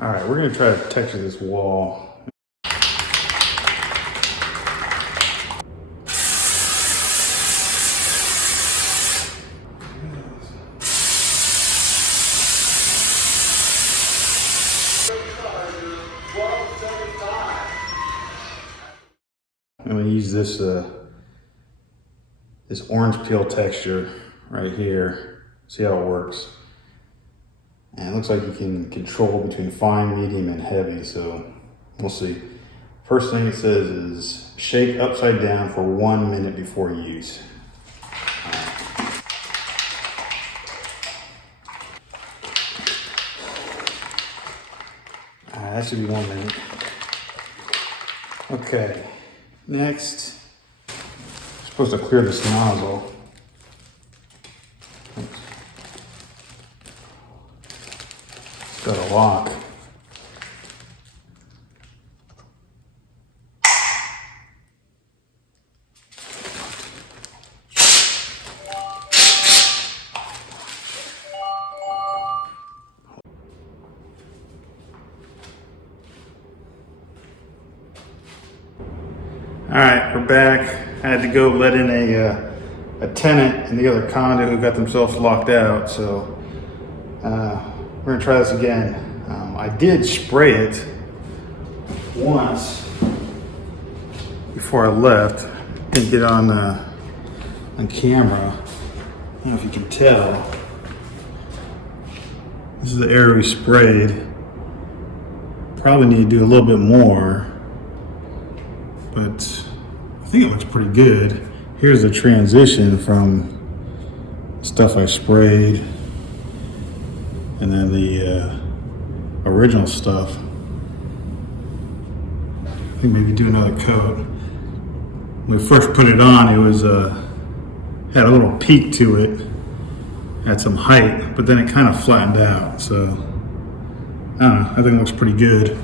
All right, we're gonna try to texture this wall. I'm gonna use this this orange peel texture right here. See how it works. And it looks like you can control between fine, medium, and heavy, so we'll see. First thing it says is shake upside down for 1 minute before use. That should be 1 minute. Okay, next, I'm supposed to clear this nozzle. It's got a lock. All right, we're back. I had to go let in a tenant in the other condo who got themselves locked out, so we're gonna try this again. I did spray it once before I left. Didn't get on camera. I don't know if you can tell. This is the area we sprayed. Probably need to do a little bit more, but I think it looks pretty good. Here's the transition from stuff I sprayed and then the original stuff. I think maybe do another coat. When we first put it on, it was had a little peak to it, had some height, but then it kind of flattened out. So I don't know, I think it looks pretty good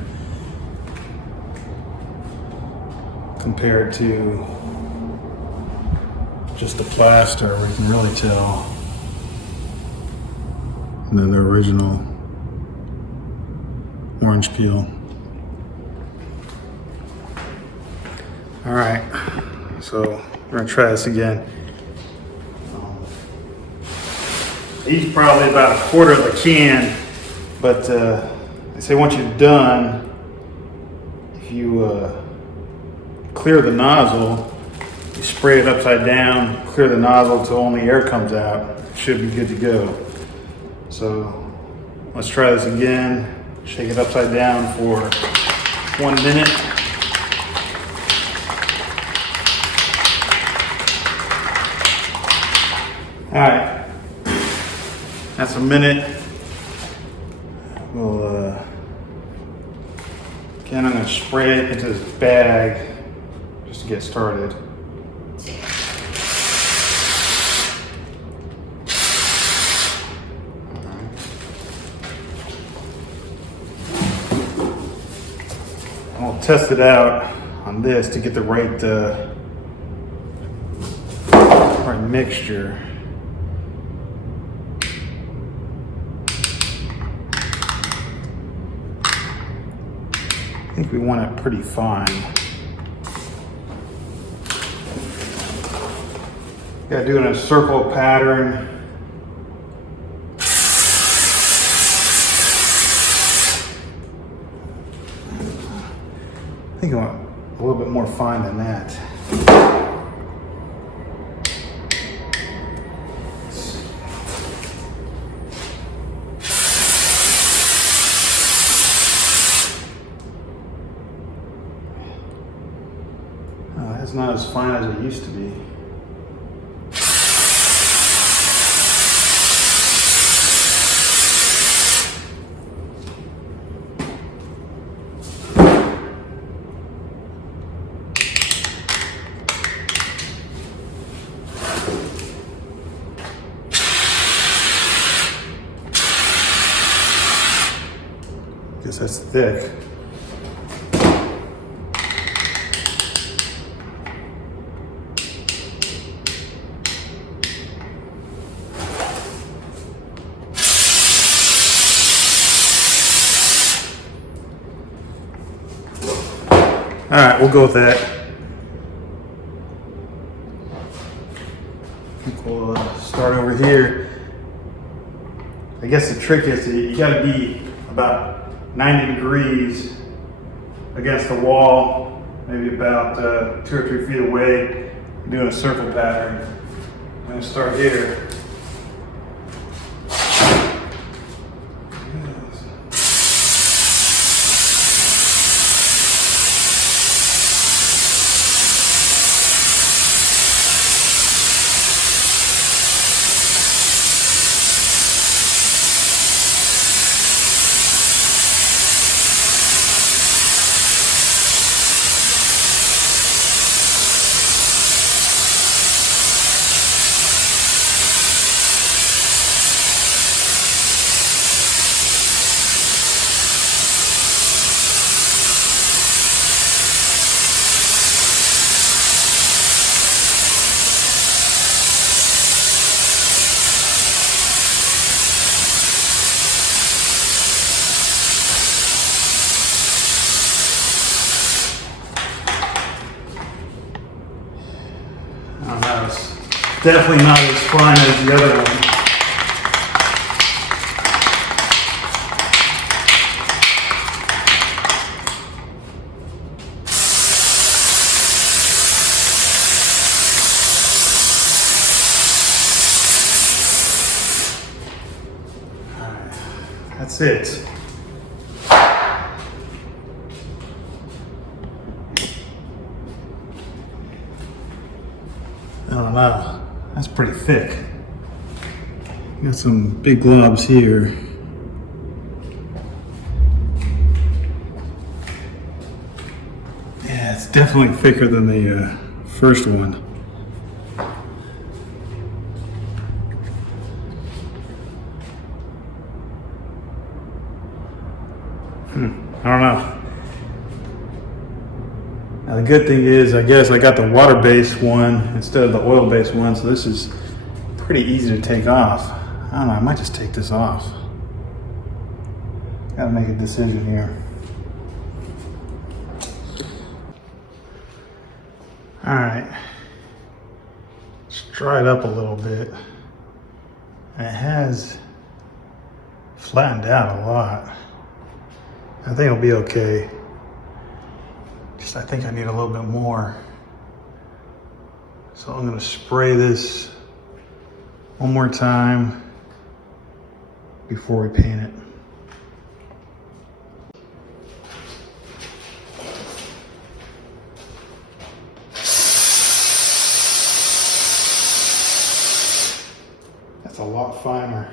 compared to just the plaster, where you can really tell. And then the original orange peel. All right, so we're gonna try this again. Each probably about a quarter of a can, but they say once you're done, if you clear the nozzle, you spray it upside down, clear the nozzle until only air comes out, it should be good to go. So let's try this again. Shake it upside down for 1 minute. All right, that's a minute. We'll, again, I'm gonna spray it into this bag just to get started. I'll test it out on this to get the right mixture. I think we want it pretty fine. Gotta do it in a circle pattern. I think I want a little bit more fine than that. It's not as fine as it used to be. Guess that's thick. right, we'll go with that. We'll start over here. I guess the trick is you got to be about 90 degrees against the wall, maybe about 2 or 3 feet away, doing a circle pattern. I'm going to start here. Oh, that was definitely not as fun as the other one. All right, that's it. I don't know, that's pretty thick. Got some big globs here. Yeah, it's definitely thicker than the first one. I don't know. Now the good thing is, I guess I got the water-based one instead of the oil-based one, so this is pretty easy to take off. I don't know, I might just take this off. Gotta make a decision here. All right, let's dry it up a little bit. And it has flattened out a lot. I think it'll be okay. I think I need a little bit more. So I'm gonna spray this one more time before we paint it. That's a lot finer.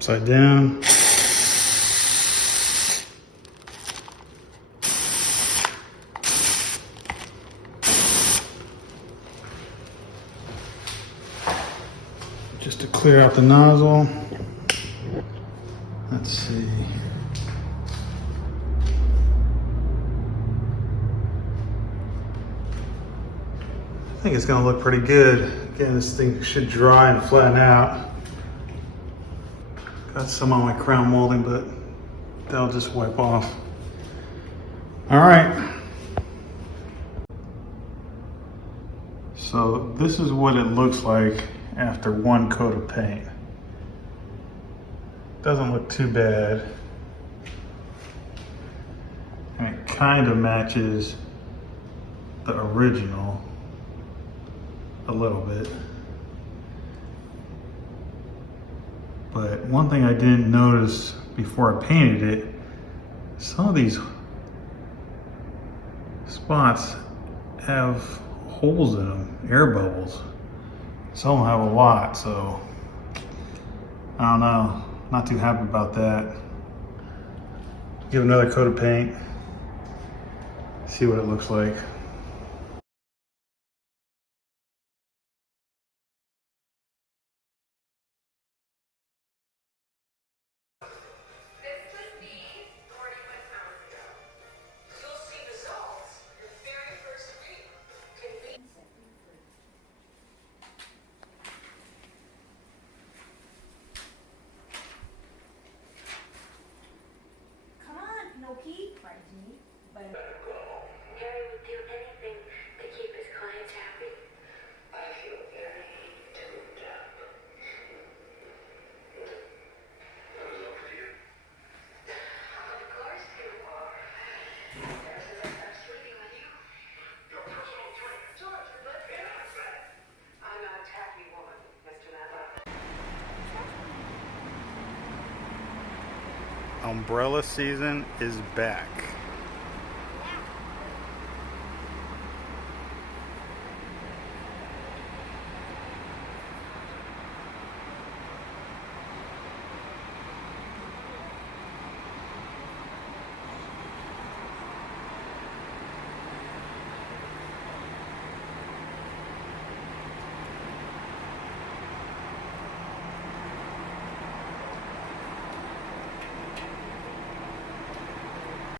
Upside down. Just to clear out the nozzle. Let's see. I think it's gonna look pretty good. Again, this thing should dry and flatten out. Got some on my crown molding, but they'll just wipe off. All right. So this is what it looks like after one coat of paint. Doesn't look too bad. And it kind of matches the original a little bit. But one thing I didn't notice before I painted it, some of these spots have holes in them, air bubbles. Some will have a lot, so I don't know. Not too happy about that. Give another coat of paint. See what it looks like. Umbrella season is back.